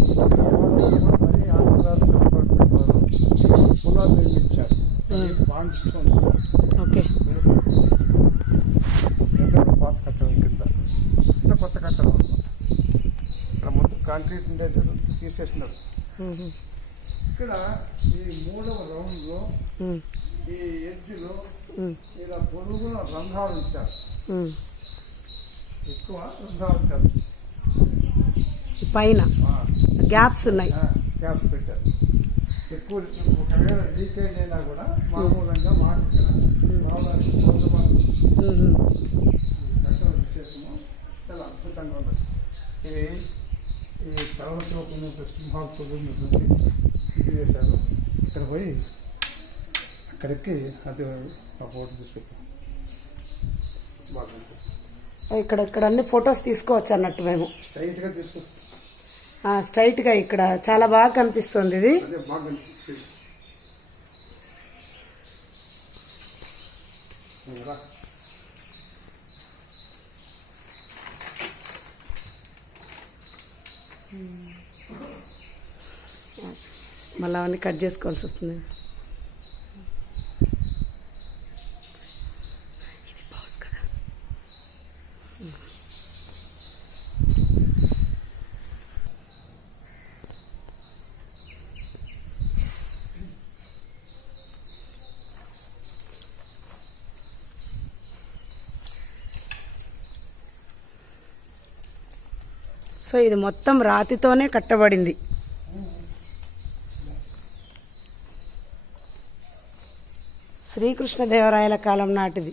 మరి ఆంధ్రప్రదేశ్ వారు పునర్నిర్మించారు stones okay ఎంతో పాత కట్టడం కింద ఇంత కొత్త కట్టడం ఇక్కడ ముందు కాంక్రీట్ ఉండేది తీసేసినారు. ఇక్కడ ఈ మూడవ రౌండ్లో. ఈ ఎడ్జ్లో. ఇలా పొడుగున రంధ్రాలు మ్మ్. ఎక్కువ రంధ్రాలు ఈ పైన గ్యాప్స్ ఉన్నాయి. ఆ, క్యాప్స్ పెట్టారు. ఎక్కువ ఒకవేళ లీకేజ్ అయినా కూడా మామూలుగా. కట్టల విశేషము చాలా అద్భుతంగా ఉంటుంది. ఇవి ఈ తలవతో ఉన్నటువంటి సింహాలతో ఉన్నటువంటి ఇది వేశారు. ఇక్కడ పోయి అక్కడికి అది ఆ ఫోటో తీసుకుంటాం బాగుంటుంది ఇక్కడ ఇక్కడ అన్ని ఫొటోస్ తీసుకోవచ్చు అన్నట్టు మేము. స్ట్రైట్గా తీసుకుంటాం ఆ, straight గా ఇక్కడ చాలా బాగా కనిపిస్తుంది ఇది. మళ్ళీ అవన్నీ కట్ చేసుకోవాల్సి వస్తుంది. సో ఇది మొత్తం రాతితోనే కట్టబడింది. శ్రీకృష్ణదేవరాయల కాలం నాటిది.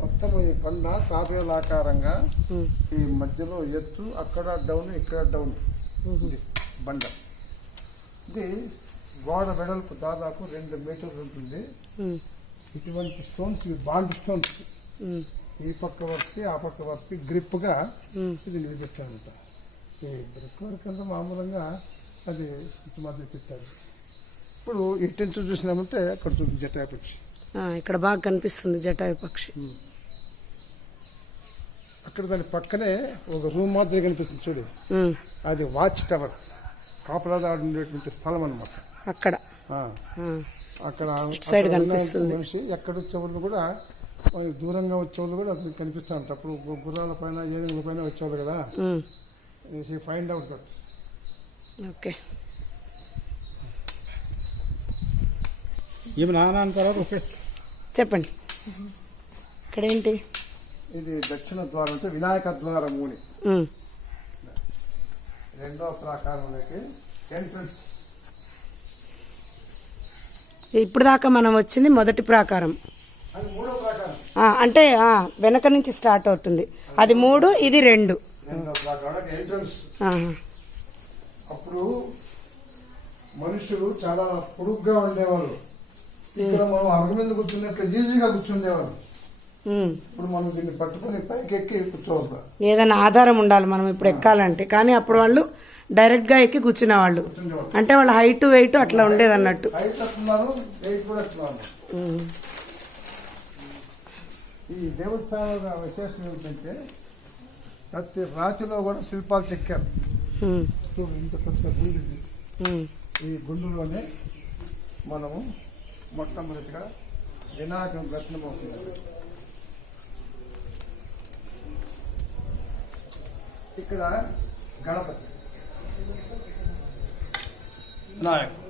మొత్తం ఈ బండ తాపేలాకారంగా ఉమ్, ఈ మధ్యలో ఎత్తు అక్కడ డౌన్ ఇక్కడ డౌన్. ఇది బండ. ఇది గోడ వెడల్పు దాదాపు రెండు మీటర్లు ఉంటుంది. ఇటువంటి స్టోన్స్ ఇవి బాండ్ స్టోన్స్. ఈ పక్క వరుసకి ఆ పక్క వరుసకి గ్రిప్గా. ఇది నిలబెట్టారంట ఈ బ్రిక్ వర్క్ అంతా మామూలుగా అది మధ్య పెట్టారు. ఇప్పుడు ఇటు నుంచి చూసినామంటే అక్కడ చూసి జటాపక్షి ఆ, ఇక్కడ బాగా కనిపిస్తుంది జటాయు పక్షి అక్కడ దాని పక్కనే ఒక రూమ్ మాదిరి కనిపిస్తుంది చూడు. అది వాచ్ టవర్. కాపలాదాడు ఉండేటువంటి స్థలం అనమాట అక్కడ. అక్కడ సైడ్ కనిపిస్తుంది. మనిషి ఎక్కడ వచ్చేవాళ్ళు కూడా వాళ్ళు దూరంగా వచ్చేవాళ్ళు కూడా అతనికి కనిపిస్తా ఉంటారు. అప్పుడు గుర్రాల పైన ఏనుగుల పైన వచ్చేవాళ్ళు కదా. Find out that okay. ఏమి నాన్న అంటారా ఓకే చెప్పండి. ఇక్కడ ఏంటి ఇది దక్షిణ ద్వారం అంటే వినాయక ద్వారం మూని రెండో ప్రాకారంలోకి ఎంట్రన్స్. ఇప్పుడు దాకా మనం వచ్చింది మొదటి ప్రాకారం అది మూడో ప్రాకారం ఆ, అంటే వెనక నుంచి స్టార్ట్ అవుతుంది. అది మూడు ఇది రెండు. అప్పుడు మనుషులు చాలా పొడుగ్గా ఉండేవారు. ఇక్కడ మనం అరుగు మీద కూర్చున్నట్లు ఈజీగా కూర్చుండేవారు. ఉమ్. ఇప్పుడు మనం దీన్ని పట్టుకొని పైకి ఎక్కి కూర్చోవాలి ఏదైనా ఆధారం ఉండాలి మనం ఇప్పుడు ఎక్కాలంటే. కానీ అప్పుడు వాళ్ళు డైరెక్ట్గా ఎక్కి కూర్చునేవాళ్ళు. కూర్చుండేవారు అంటే వాళ్ళ హైట్ వెయిట్ అట్లా ఉండేది అన్నట్టు హైట్ ఎట్టున్నారు వెయిట్ కూడా ఎట్టున్నారు ఉమ్, ఈ దేవస్థానాల విశేషం ఏమిటంటే ప్రతి రాతిలో కూడా శిల్పాలు చెక్కారు. ఇంత పెద్ద గుండు ఈ గుండులోనే మనము మొట్టమొదటిగా వినాయకుని దర్శనం అవుతుంది. ఇక్కడ గణపతి. వినాయకుడు.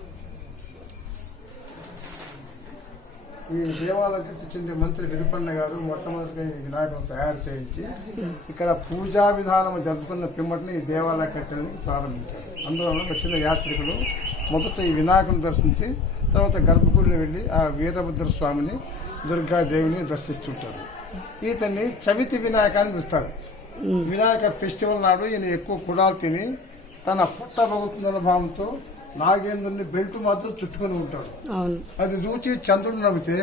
ఈ దేవాలయానికి చెందిన మంత్రి విరుపన్న గారు మొట్టమొదటిగా ఈ వినాయకుని తయారు చేయించి ఇక్కడ పూజా విధానం జరుపుకున్న పిమ్మటిని ఈ దేవాలయ కట్టెల్ని ప్రారంభించారు. అందువలన వచ్చిన యాత్రికులు మొదట ఈ వినాయకుని దర్శించి తర్వాత గర్భగుడిలో వెళ్ళి ఆ వీరభద్ర స్వామిని దుర్గాదేవిని దర్శిస్తుంటారు. ఈతన్ని చవితి వినాయక అని పిలుస్తారు వినాయక ఫెస్టివల్ నాడు ఈయన ఎక్కువ కుడాలు తిని తన పొట్ట భావంతో నాగేంద్రుని బెల్ట్ మాత్రం చుట్టుకొని ఉంటాడు. అవును. అది చూచి చంద్రుడు నవ్వితే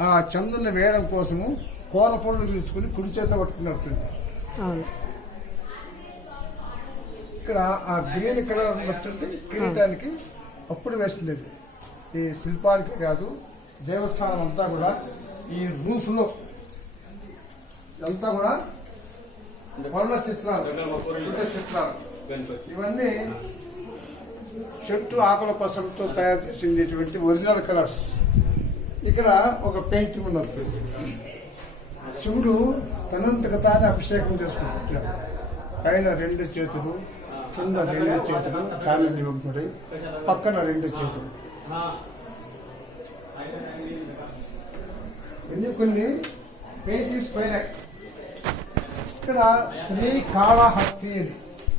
ఆ చంద్రుని వేయడం కోసము కోల పొడులు తీసుకుని కుడి చేత అవును. ఇక్కడ ఆ గ్రీన్ కలర్ ఉన్నట్టుంది కిరీటానికి అప్పుడు వేస్తుండేది ఈ శిల్పాలకి కాదు దేవస్థానం అంతా కూడా ఈ రూఫ్లో అంతా కూడా వర్ణ చిత్రాలు గుడ్డ చిత్రాలు. ఇవన్నీ చెట్టు ఆకుల పసలతో తయారు చేసినటువంటి ఒరిజినల్ కలర్స్. ఇక్కడ ఒక పెయింటింగ్ ఉన్నది. శివుడు తనంతకు తానే అభిషేకం చేసుకుంటాడు పైన రెండు చేతులు కింద రెండు చేతులు ధ్యాన నిమగ్నుడై పక్కన రెండు చేతులు. ఎన్ని కొన్ని పెయింటింగ్స్ పైన. ఇక్కడ శ్రీ కాళహస్తి అని.